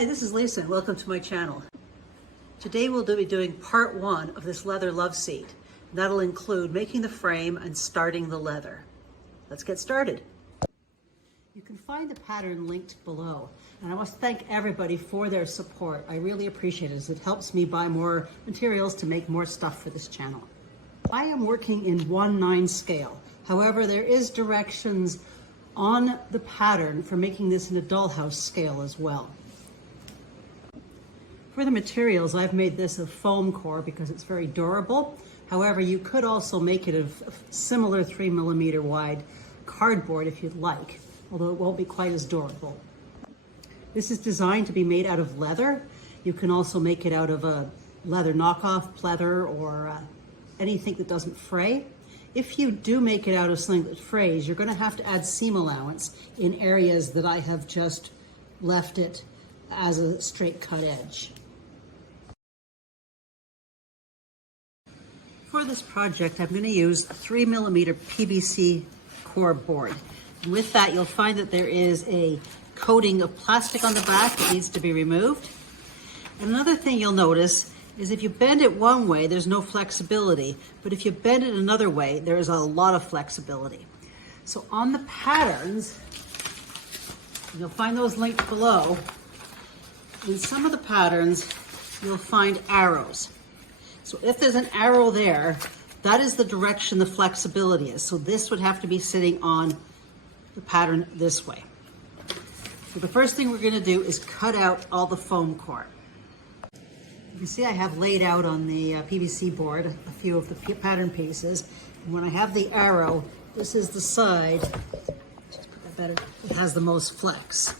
Hi, this is Lisa and welcome to my channel. Today we'll be doing part one of this leather love seat. That'll include making the frame and starting the leather. Let's get started. You can find the pattern linked below, and I must thank everybody for their support. I really appreciate it as it helps me buy more materials to make more stuff for this channel. I am working in 1/9 scale. However, there is directions on the pattern for making this in a dollhouse scale as well. For the materials, I've made this of foam core because it's very durable. However, you could also make it of similar 3mm wide cardboard if you'd like, although it won't be quite as durable. This is designed to be made out of leather. You can also make it out of a leather knockoff, pleather, or anything that doesn't fray. If you do make it out of something that frays, you're going to have to add seam allowance in areas that I have just left it as a straight cut edge. For this project, I'm going to use a 3mm PVC core board. And with that, you'll find that there is a coating of plastic on the back that needs to be removed. And another thing you'll notice is if you bend it one way, there's no flexibility. But if you bend it another way, there is a lot of flexibility. So on the patterns, you'll find those linked below. In some of the patterns, you'll find arrows. So if there's an arrow there, that is the direction the flexibility is. So this would have to be sitting on the pattern this way. So the first thing we're going to do is cut out all the foam core. You can see I have laid out on the PVC board a few of the pattern pieces. And when I have the arrow, this is the side, just put that better, it has the most flex.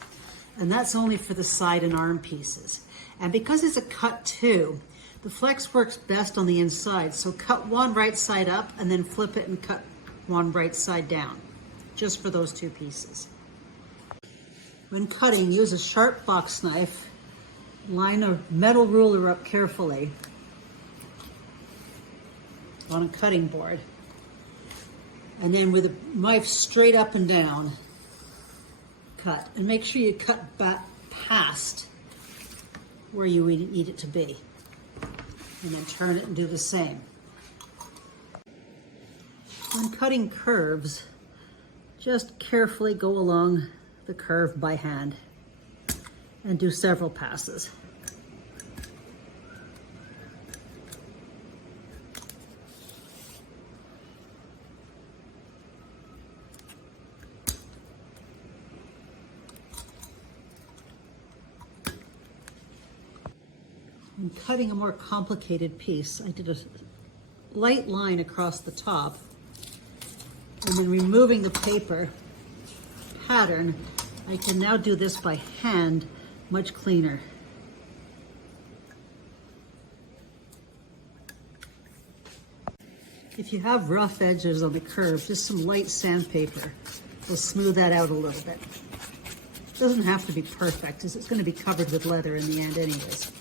And that's only for the side and arm pieces. And because it's a cut two, the flex works best on the inside. So cut one right side up and then flip it and cut one right side down, just for those two pieces. When cutting, use a sharp box knife, line a metal ruler up carefully on a cutting board, and then with a knife straight up and down, cut. And make sure you cut back past where you need it to be. And then turn it and do the same. When cutting curves, just carefully go along the curve by hand and do several passes. When cutting a more complicated piece, I did a light line across the top and then removing the paper pattern, I can now do this by hand much cleaner. If you have rough edges on the curve, just some light sandpaper will smooth that out a little bit. It doesn't have to be perfect, as it's going to be covered with leather in the end anyways.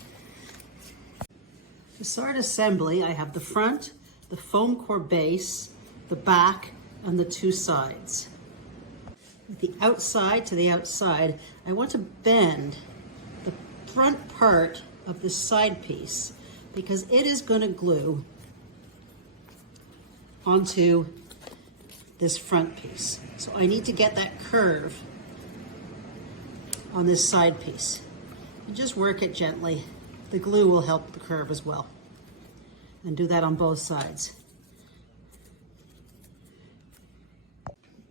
To start assembly, I have the front, the foam core base, the back, and the two sides. With the outside to the outside, I want to bend the front part of this side piece because it is going to glue onto this front piece. So I need to get that curve on this side piece. And just work it gently. The glue will help the curve as well. And do that on both sides.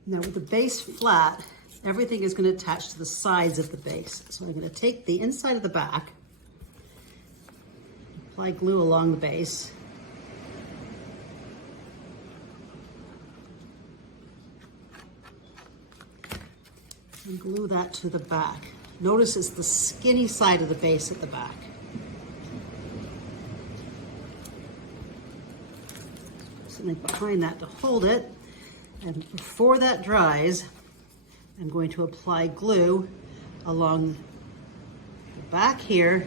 Now with the base flat, everything is going to attach to the sides of the base. So I'm going to take the inside of the back, apply glue along the base, and glue that to the back. Notice it's the skinny side of the base at the back. Something behind that to hold it, and before that dries, I'm going to apply glue along the back here,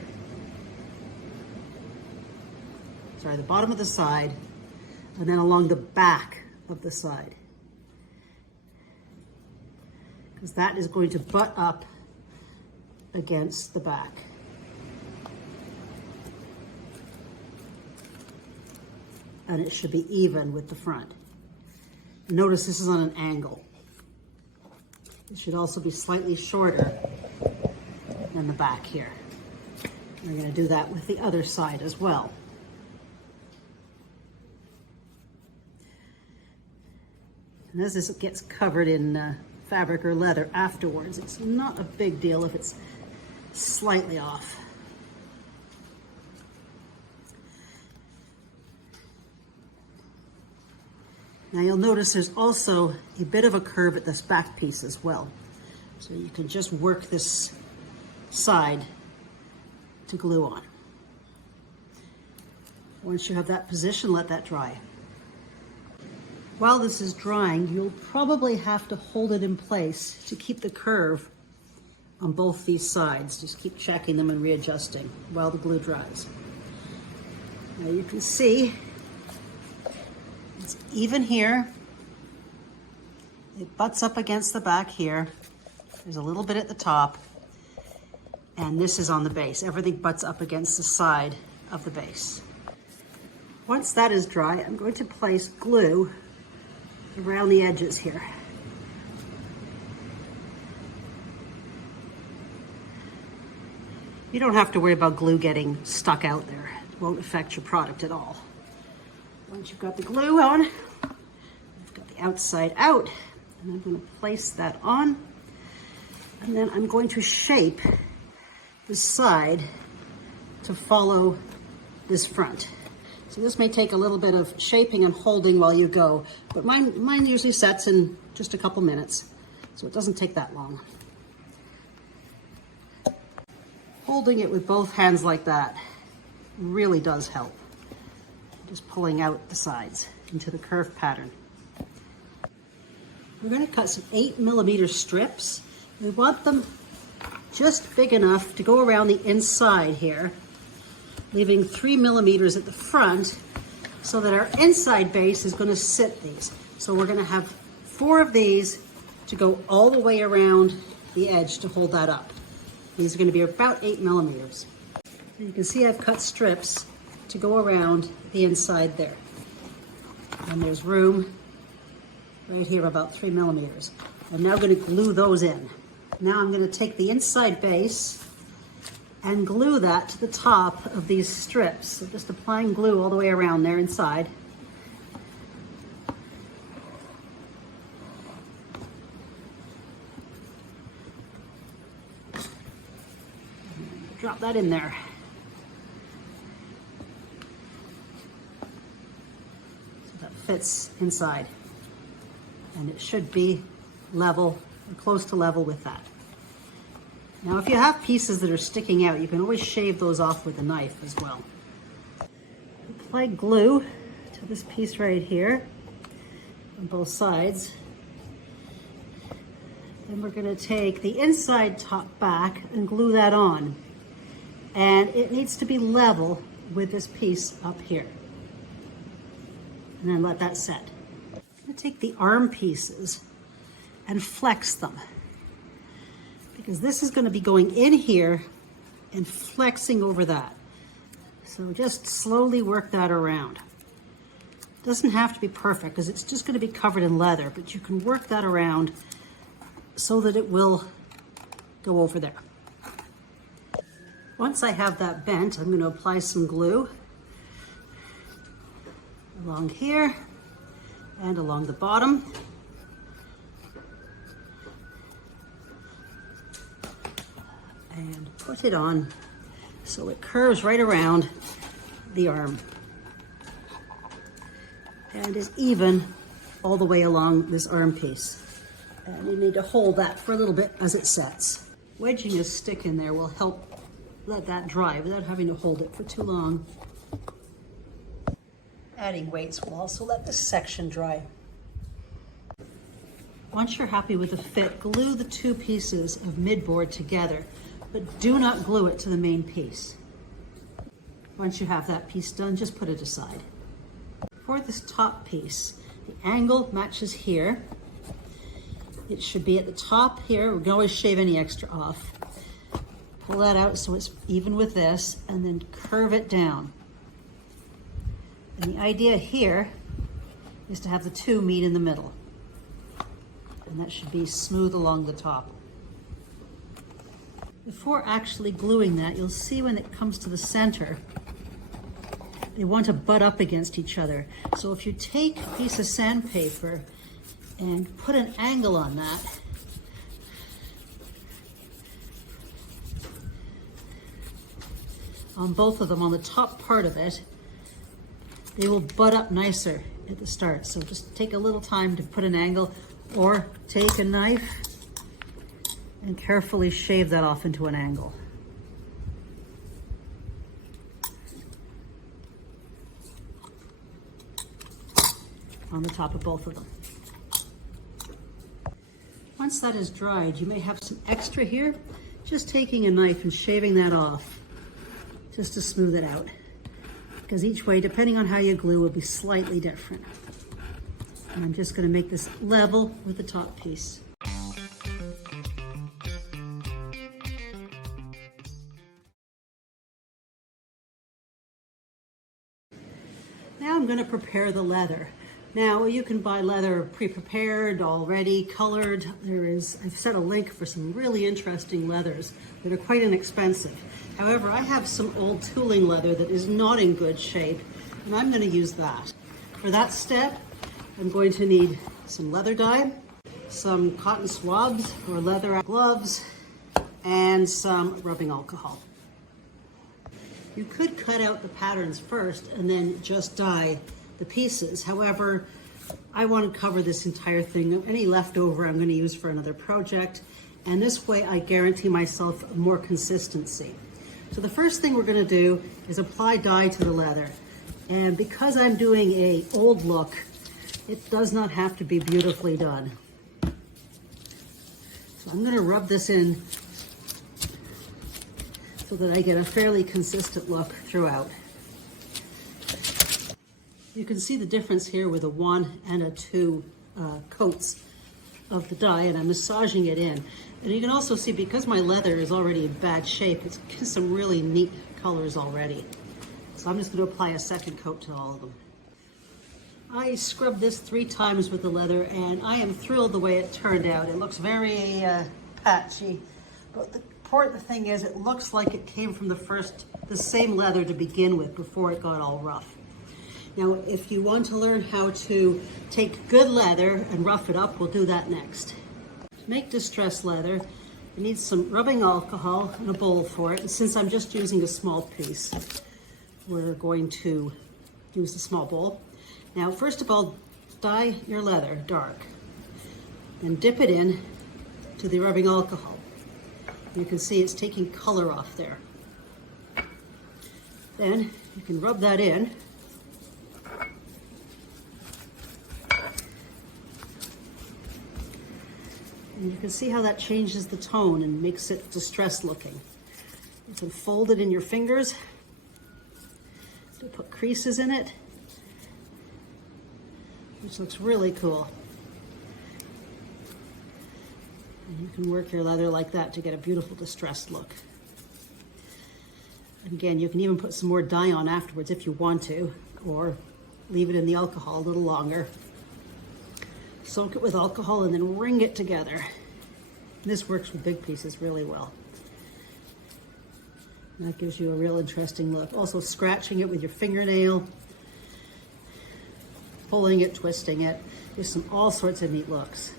the bottom of the side, and then along the back of the side. because that is going to butt up against the back. and it should be even with the front. Notice this is on an angle. It should also be slightly shorter than the back here. We're going to do that with the other side as well. And as this gets covered in fabric or leather afterwards, it's not a big deal if it's slightly off. Now you'll notice there's also a bit of a curve at this back piece as well. So you can just work this side to glue on. Once you have that position, let that dry. While this is drying, you'll probably have to hold it in place to keep the curve on both these sides. Just keep checking them and readjusting while the glue dries. Now you can see it's even here. It butts up against the back here. There's a little bit at the top. And this is on the base. Everything butts up against the side of the base. Once that is dry, I'm going to place glue around the edges here. You don't have to worry about glue getting stuck out there. It won't affect your product at all. Once you've got the glue on, I've got the outside out, and I'm going to place that on, and then I'm going to shape the side to follow this front. So this may take a little bit of shaping and holding while you go, but mine usually sets in just a couple minutes, so it doesn't take that long. Holding it with both hands like that really does help. Just pulling out the sides into the curved pattern. We're going to cut some 8mm strips. We want them just big enough to go around the inside here, leaving 3mm at the front so that our inside base is going to sit these. So we're going to have 4 of these to go all the way around the edge to hold that up. These are going to be about 8mm. So you can see I've cut strips to go around the inside there. And there's room right here about 3mm. I'm now going to glue those in. Now I'm going to take the inside base and glue that to the top of these strips. So just applying glue all the way around there inside. Drop that in there. So that fits inside. And it should be level, or close to level with that. Now if you have pieces that are sticking out, you can always shave those off with a knife as well. Apply glue to this piece right here on both sides. Then we're going to take the inside top back and glue that on. And it needs to be level with this piece up here. And then let that set. I'm going to take the arm pieces and flex them, because this is going to be going in here and flexing over that. So just slowly work that around. It doesn't have to be perfect because it's just going to be covered in leather, but you can work that around so that it will go over there. Once I have that bent, I'm going to apply some glue along here and along the bottom. And put it on so it curves right around the arm and is even all the way along this arm piece. And you need to hold that for a little bit as it sets. Wedging a stick in there will help let that dry without having to hold it for too long. Adding weights will also let this section dry. Once you're happy with the fit, glue the 2 pieces of midboard together, but do not glue it to the main piece. Once you have that piece done, just put it aside. For this top piece, the angle matches here. It should be at the top here. We can always shave any extra off. Pull that out so it's even with this, and then curve it down. And the idea here is to have the two meet in the middle. And that should be smooth along the top. Before actually gluing that, you'll see when it comes to the center, they want to butt up against each other. So if you take a piece of sandpaper and put an angle on that, on both of them, on the top part of it, they will butt up nicer at the start. So just take a little time to put an angle, or take a knife and carefully shave that off into an angle. On the top of both of them. Once that is dried, you may have some extra here. Just taking a knife and shaving that off, just to smooth it out. Because each way, depending on how you glue, will be slightly different. And I'm just going to make this level with the top piece. Now I'm going to prepare the leather. Now you can buy leather pre-prepared, already colored. I've set a link for some really interesting leathers that are quite inexpensive. However, I have some old tooling leather that is not in good shape, and I'm going to use that. For that step, I'm going to need some leather dye, some cotton swabs or leather gloves, and some rubbing alcohol. You could cut out the patterns first and then just dye the pieces. However, I want to cover this entire thing. Any leftover I'm going to use for another project, and this way I guarantee myself more consistency. So the first thing we're going to do is apply dye to the leather. And because I'm doing an old look, it does not have to be beautifully done. So I'm going to rub this in so that I get a fairly consistent look throughout. You can see the difference here with a 1 and a 2 coats of the dye, and I'm massaging it in. And you can also see, because my leather is already in bad shape, it's some really neat colors already. So I'm just going to apply a second coat to all of them. I scrubbed this 3 times with the leather, and I am thrilled the way it turned out. It looks very patchy, but the important thing is it looks like it came from the same leather to begin with before it got all rough. Now, if you want to learn how to take good leather and rough it up, we'll do that next. To make distressed leather, you need some rubbing alcohol and a bowl for it. And since I'm just using a small piece, we're going to use a small bowl. Now, first of all, dye your leather dark. Then dip it in to the rubbing alcohol. You can see it's taking color off there. Then you can rub that in. And you can see how that changes the tone and makes it distressed looking. You can fold it in your fingers to put creases in it, which looks really cool. And you can work your leather like that to get a beautiful distressed look. And again, you can even put some more dye on afterwards if you want to, or leave it in the alcohol a little longer. Soak it with alcohol and then wring it together. This works with big pieces really well. And that gives you a real interesting look. Also scratching it with your fingernail, pulling it, twisting it, gives all sorts of neat looks.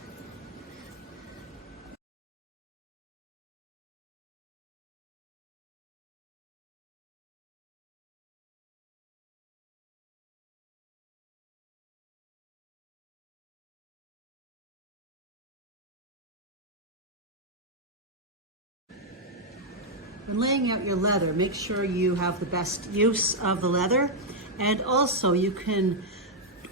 When laying out your leather, make sure you have the best use of the leather, and also you can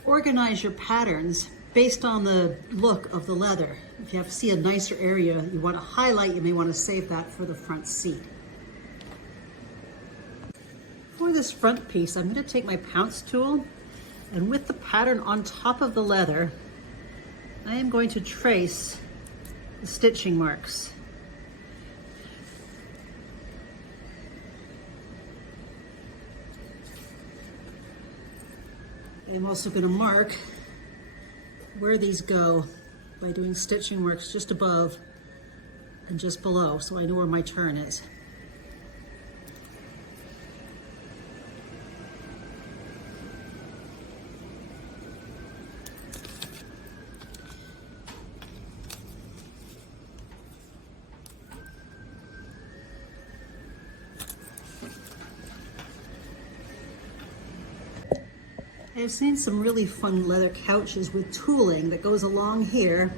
organize your patterns based on the look of the leather. If you see a nicer area you want to highlight, you may want to save that for the front seat. For this front piece, I'm going to take my pounce tool, and with the pattern on top of the leather, I am going to trace the stitching marks. I'm also going to mark where these go by doing stitching marks just above and just below, so I know where my turn is. I've seen some really fun leather couches with tooling that goes along here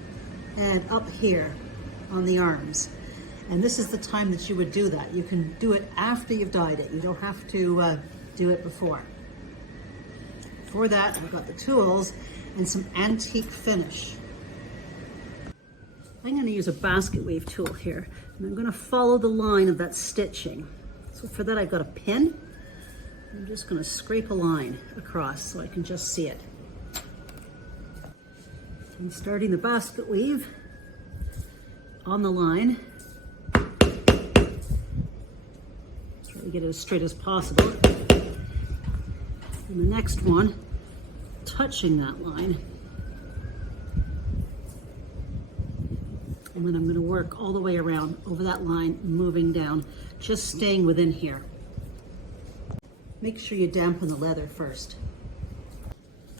and up here on the arms. And this is the time that you would do that. You can do it after you've dyed it. You don't have to do it before. For that, I've got the tools and some antique finish. I'm going to use a basket weave tool here, and I'm going to follow the line of that stitching. So for that, I've got a pin. I'm just going to scrape a line across so I can just see it. I'm starting the basket weave on the line. Try to get it as straight as possible. And the next one, touching that line. And then I'm going to work all the way around over that line, moving down, just staying within here. Make sure you dampen the leather first.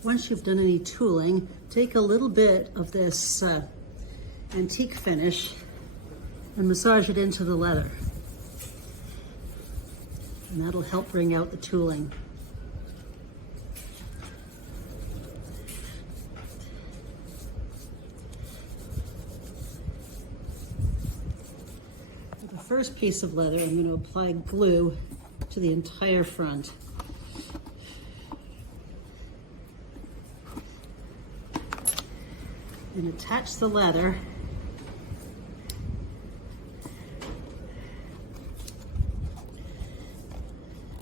Once you've done any tooling, take a little bit of this antique finish and massage it into the leather. And that'll help bring out the tooling. For the first piece of leather, I'm going to apply glue to the entire front. And attach the leather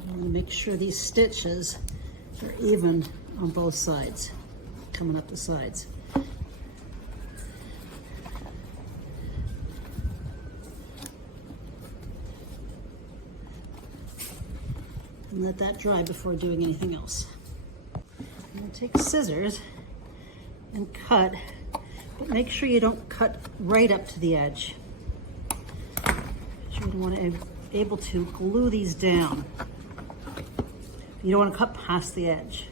and make sure these stitches are even on both sides, coming up the sides. And let that dry before doing anything else. I'm going to take scissors and cut, but make sure you don't cut right up to the edge. You're going to want to be able to glue these down. You don't want to cut past the edge.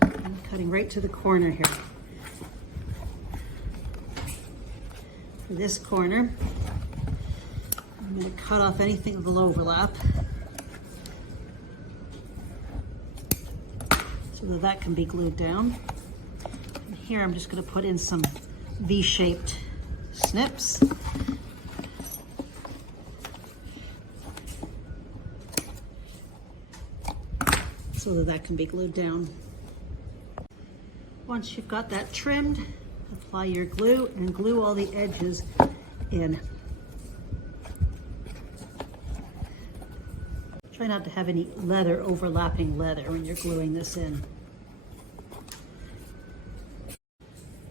I'm cutting right to the corner here. For this corner, I'm going to cut off anything that will overlap so that that can be glued down. And here I'm just going to put in some V-shaped snips. So that that can be glued down. Once you've got that trimmed, apply your glue and glue all the edges in. Try not to have any leather overlapping leather when you're gluing this in.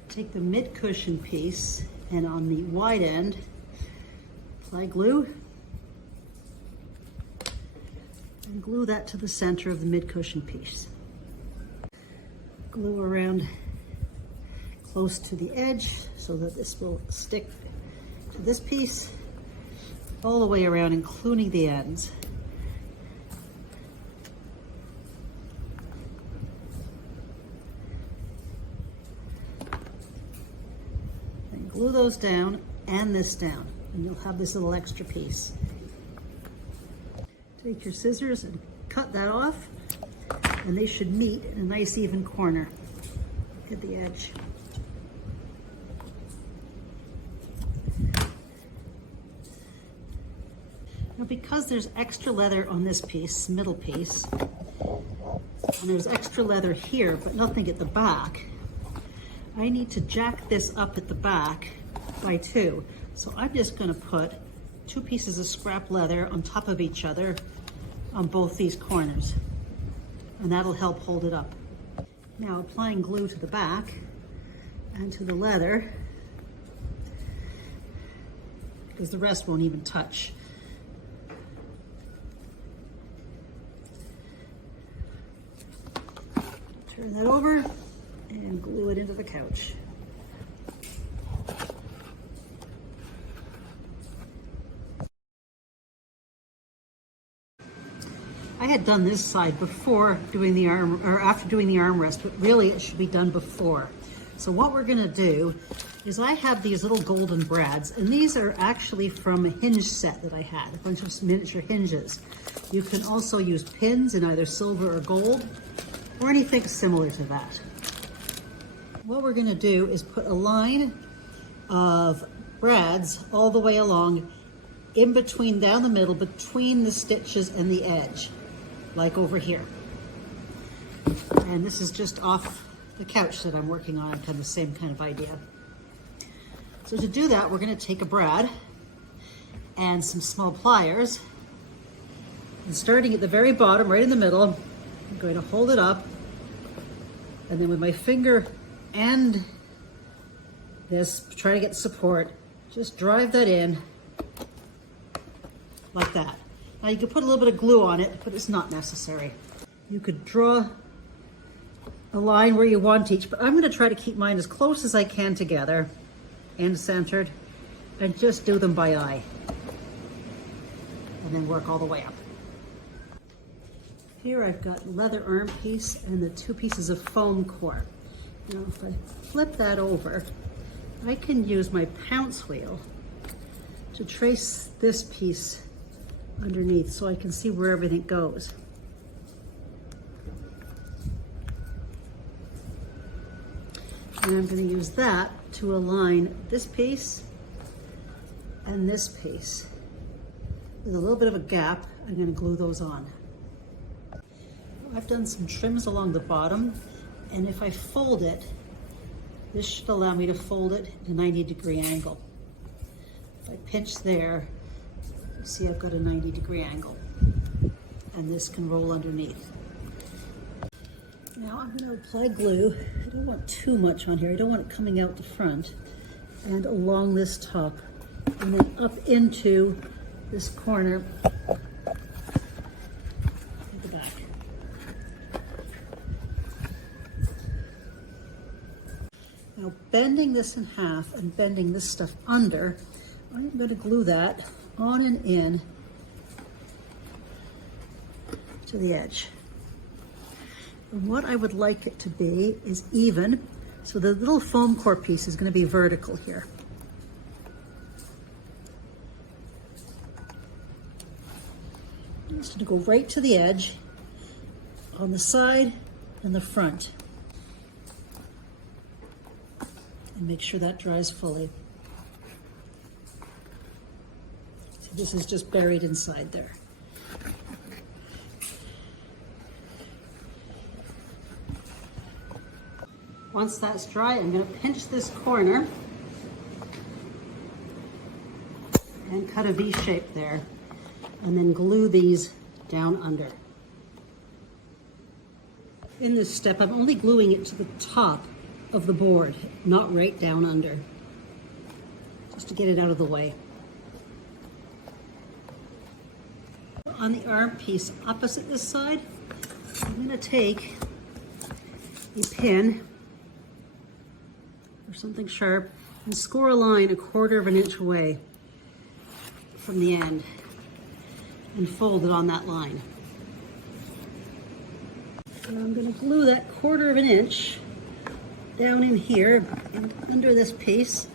Take the mid-cushion piece and on the wide end, apply glue and glue that to the center of the mid-cushion piece. Glue around close to the edge so that this will stick to this piece all the way around, including the ends. And glue those down and this down, and you'll have this little extra piece. Take your scissors and cut that off, and they should meet in a nice even corner at the edge. Now, because there's extra leather on this piece, middle piece, and there's extra leather here, but nothing at the back, I need to jack this up at the back by 2. So I'm just going to put 2 pieces of scrap leather on top of each other on both these corners, and that'll help hold it up. Now applying glue to the back and to the leather, because the rest won't even touch. Turn that over and glue it into the couch. I had done this side before doing the arm, or after doing the armrest, but really it should be done before. So what we're gonna do is I have these little golden brads, and these are actually from a hinge set that I had, a bunch of miniature hinges. You can also use pins in either silver or gold, or anything similar to that. What we're gonna do is put a line of brads all the way along, in between, down the middle, between the stitches and the edge, like over here. And this is just off the couch that I'm working on, kind of the same kind of idea. So to do that, we're gonna take a brad and some small pliers, and starting at the very bottom, right in the middle, I'm going to hold it up, and then with my finger and this, try to get support, just drive that in, like that. Now you could put a little bit of glue on it, but it's not necessary. You could draw a line where you want each, but I'm gonna try to keep mine as close as I can together and centered, and just do them by eye. And then work all the way up. Here I've got leather arm piece and the 2 pieces of foam core. Now if I flip that over, I can use my pounce wheel to trace this piece underneath so I can see where everything goes. And I'm going to use that to align this piece and this piece. With a little bit of a gap, I'm going to glue those on. I've done some trims along the bottom, and if I fold it, this should allow me to fold it at a 90-degree angle. If I pinch there, you see I've got a 90-degree angle, and this can roll underneath. Now I'm going to apply glue. I don't want too much on here. I don't want it coming out the front, and along this top, and then up into this corner at the back. Now bending this in half and bending this stuff under, I'm going to glue that on and in to the edge. And what I would like it to be is even, so the little foam core piece is going to be vertical here. I'm just going to go right to the edge on the side and the front. And make sure that dries fully. So this is just buried inside there. Once that's dry, I'm going to pinch this corner and cut a V shape there, and then glue these down under. In this step, I'm only gluing it to the top of the board, not right down under, just to get it out of the way. On the arm piece opposite this side, I'm going to take a pin or something sharp and score a line 1/4 inch away from the end and fold it on that line. And I'm going to glue that 1/4 inch down in here and under this piece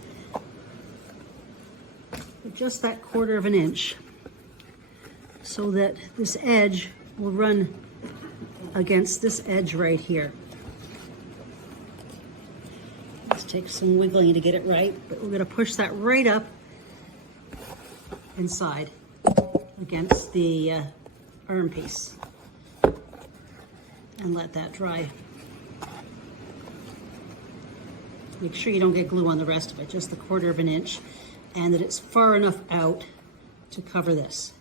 with just that 1/4 inch, so that this edge will run against this edge right here. Let's take some wiggling to get it right, but we're going to push that right up inside against the arm piece and let that dry. Make sure you don't get glue on the rest of it, just the 1/4 inch, and that it's far enough out to cover this.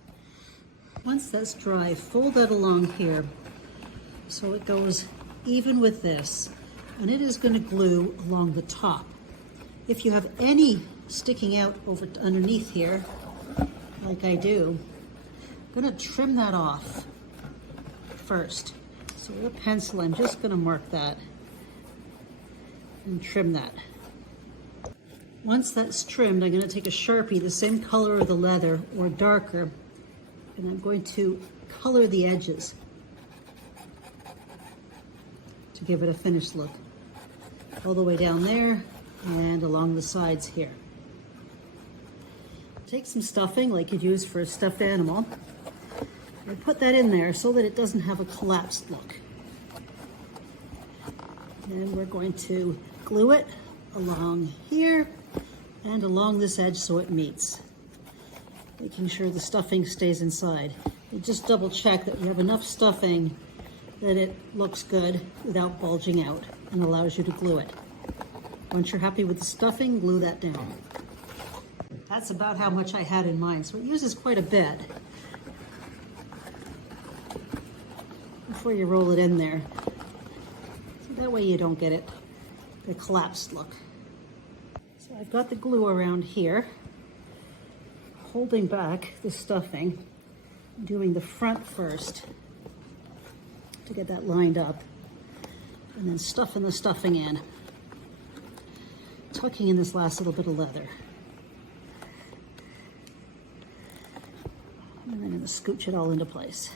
Once that's dry, fold that along here so it goes even with this, and it is going to glue along the top. If you have any sticking out over underneath here, like I do, I'm going to trim that off first So with a pencil, I'm just going to mark that and trim that. Once that's trimmed, I'm going to take a Sharpie, the same color of the leather or darker, and I'm going to color the edges to give it a finished look. All the way down there and along the sides here. Take some stuffing like you'd use for a stuffed animal and put that in there so that it doesn't have a collapsed look. Then we're going to glue it along here and along this edge so it meets, making sure the stuffing stays inside. You just double check that you have enough stuffing that it looks good without bulging out and allows you to glue it. Once you're happy with the stuffing, glue that down. That's about how much I had in mind, so it uses quite a bit before you roll it in there. So that way you don't get it, the collapsed look. So I've got the glue around here, holding back the stuffing, doing the front first to get that lined up, and then stuffing the stuffing in, tucking in this last little bit of leather. And then I'm going to scooch it all into place.